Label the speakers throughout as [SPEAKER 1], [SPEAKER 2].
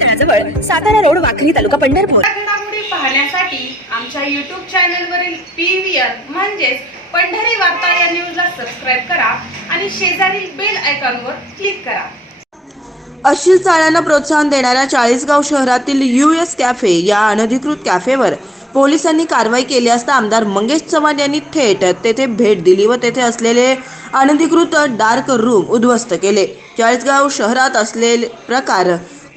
[SPEAKER 1] तळाजवळ Satara road Wakhari taluka Pandharpur.
[SPEAKER 2] पाहण्यासाठी आमच्या YouTube चॅनलवरील पी व्ही आर म्हणजेच पंढरी वार्ता या न्यूजला सबस्क्राईब करा आणि शेजारील बेल आयकॉनवर क्लिक करा.
[SPEAKER 3] अश्लील चाळ्यांना प्रोत्साहन देणाऱ्या चाळीसगाव शहरातील यू एस कॅफे या अनधिकृत कॅफेवर पोलिसांनी कारवाई केली असता आमदार मंगेश चव्हाण यांनी थेट तेथे भेट दिली व तेथे असलेले अनधिकृत डार्क रूम उद्ध्वस्त केले. चाळीसगाव शहरात असलेले प्रकार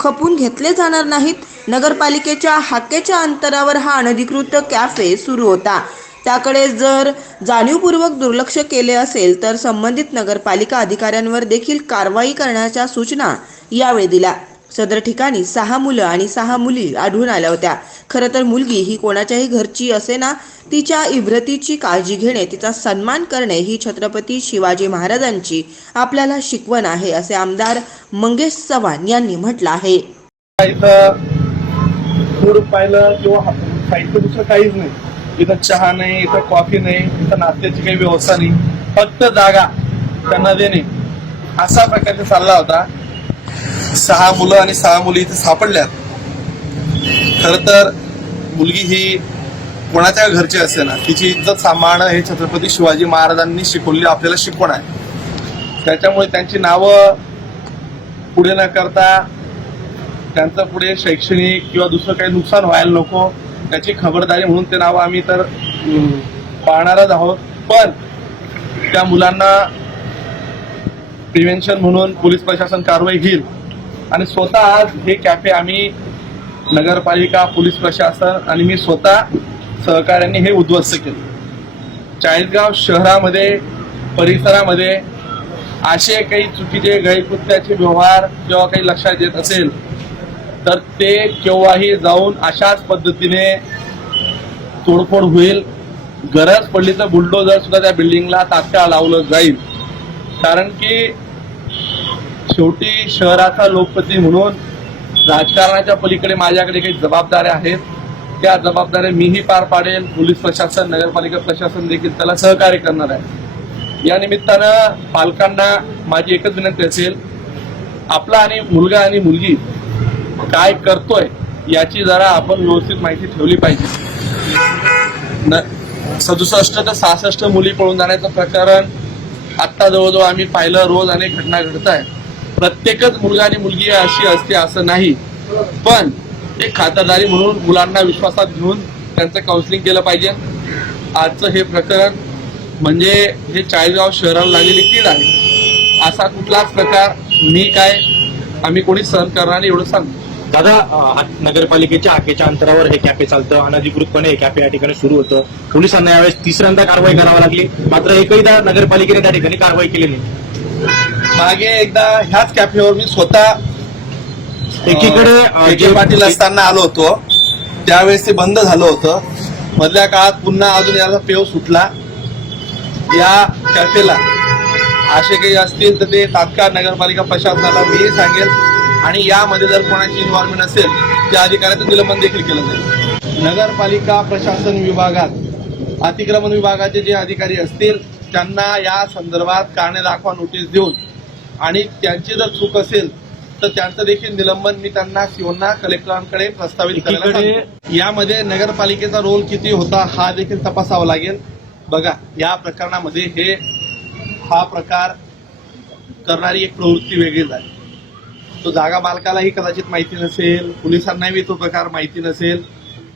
[SPEAKER 3] खपून घेतले जाणार नाहीत. नगरपालिकेच्या हाकेच्या अंतरावर हा अनधिकृत कॅफे सुरू होता. त्याकडे जर जाणीवपूर्वक दुर्लक्ष केले असेल तर संबंधित नगरपालिका अधिकाऱ्यांवर देखील कारवाई करण्याच्या सूचना यावेळी दिल्या. सदर ठिकाणी सहा मुलं आणि सहा मुली आढळून आल्या होत्या. खरं तर मुलगी ही कोणाच्याही घरची असे ना तिच्या इब्रतीची काळजी घेणे तिचा सन्मान करणे ही छत्रपती शिवाजी महाराजांची आपल्याला शिकवण आहे असे आमदार मंगेश चव्हाण यांनी म्हटलं आहे.
[SPEAKER 4] फूड पाहिलं किंवा साहित्य दुसरं काहीच नाही. इथं चहा नाही इथं कॉफी नाही इथं नाश्त्याची काही व्यवस्था नाही. फक्त जागा त्यांना देणे. असा प्रकारचा चालला होता. सहा मुलं आणि सहा मुली इथे सापडल्यात. खर तर मुलगी ही कोणाच्या घरची असे ना तिची इज्जत सांभाळणं हे छत्रपती शिवाजी महाराजांनी शिकवलेली आपल्याला शिकवण आहे. त्याच्यामुळे त्यांची नावं पुढे न करता त्यांचं पुढे शैक्षणिक किंवा दुसरं काही नुकसान व्हायला नको त्याची खबरदारी म्हणून ते नावं आम्ही तर पाहणारच आहोत. पण त्या मुलांना प्रिव्हेन्शन म्हणून पोलीस प्रशासन कारवाई घेईल आणि स्वतः आज हे कॅफे आम्ही नगरपालिका पोलीस प्रशासन आणि मी स्वतः सहकार्यांनी हे उद्ध्वस्त केलं. चाळीसगाव शहरामध्ये परिसरामध्ये असे काही चुकीचे गैरकृत्याचे व्यवहार किंवा काही लक्षात येत असेल तर ते केव्हाही जाऊन अशाच पद्धतीने तोडफोड होईल. गरज पडली तर बुलडोजर सुद्धा त्या बिल्डिंगला तात्काळ लावलं जाईल. कारण की शेवटी शहराचा लोकपती म्हणून राजकारणाच्या पलीकडे माझ्याकडे काही जबाबदाऱ्या आहेत. त्या जबाबदाऱ्या मीही पार पाडेल. पोलीस प्रशासन नगरपालिका प्रशासन देखील त्याला सहकार्य करणार आहे. या निमित्तानं पालकांना माझी एकच विनंती असेल. आपला आणि मुलगा आणि मुलगी काय करतोय याची जरा आपण व्यवस्थित माहिती ठेवली पाहिजे. न सदुसष्ट ते सहासष्ट मुली पळून जाण्याचं प्रकरण आत्ता जवळजवळ आम्ही पाहिलं. रोज अनेक घटना घडत आहे प्रत्येकच मुलगा आणि मुलगी अशी असते असं नाही. पण एक खातरदारी म्हणून मुलांना विश्वासात घेऊन त्यांचं काउन्सिलिंग केलं पाहिजे. आजचं हे प्रकरण म्हणजे हे चाळीसगाव शहराला लागलेली कीड आहे. असा कुठलाच प्रकार मी काय आम्ही कोणी सहन करणार नाही एवढं सांगतो.
[SPEAKER 5] दादा नगरपालिकेच्या आखेच्या अंतरावर हे कॅफे चालतं अनधिकृतपणे हे कॅफे या ठिकाणी सुरू होतं. पोलिसांना यावेळेस तिसऱ्यांदा कारवाई करावी लागली. मात्र एकहीदा नगरपालिकेने त्या ठिकाणी कारवाई केली नाही.
[SPEAKER 4] मागे एकदा ह्याच कॅफेवर मी स्वतः
[SPEAKER 5] एकीकडे
[SPEAKER 4] के पाटील असताना आलो होतो. त्यावेळेस ते बंद झालं होतं. मधल्या काळात पुन्हा अजून याचा पेव सुटला. या कॅफेला असे काही असतील तर ते तात्काळ नगरपालिका प्रशासनाला मी सांगेल. आणि यामध्ये जर कोणाची इन्व्हॉल्वमेंट असेल त्या अधिकाऱ्याचं निलंबन देखील केलं जाईल. नगरपालिका प्रशासन विभागात अतिक्रमण विभागाचे जे अधिकारी असतील त्यांना या संदर्भात कारणे दाखवा नोटीस देऊन आणि त्यांची जर चूक असेल तर त्यांचं देखील निलंबन मी त्यांना सीओना कलेक्टरांकडे प्रस्तावित करायला. यामध्ये नगरपालिकेचा रोल किती होता हा देखील तपासावा लागेल. बघा या प्रकरणामध्ये हे हा प्रकार करणारी एक प्रवृत्ती वेगळीच आहे तो जागा मालकालाही कदाचित माहिती नसेल पोलिसांनाही तो प्रकार माहिती नसेल.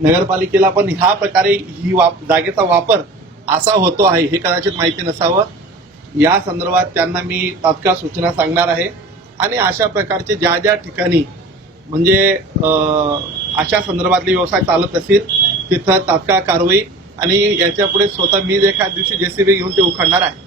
[SPEAKER 4] नगरपालिकेला पण ह्या प्रकारे ही वाप जागेचा वापर असा होतो आहे हे कदाचित माहिती नसावं. या संदर्भात त्यांना मी तात्काळ सूचना सांगणार आहे. आणि अशा प्रकारचे ज्या ज्या ठिकाणी म्हणजे अशा संदर्भातले व्यवसाय चालत असतील तिथं तात्काळ कारवाई आणि याच्यापुढे स्वतः मी एखाद दिवशी जेसीबी घेऊन ते उखाडणार आहे.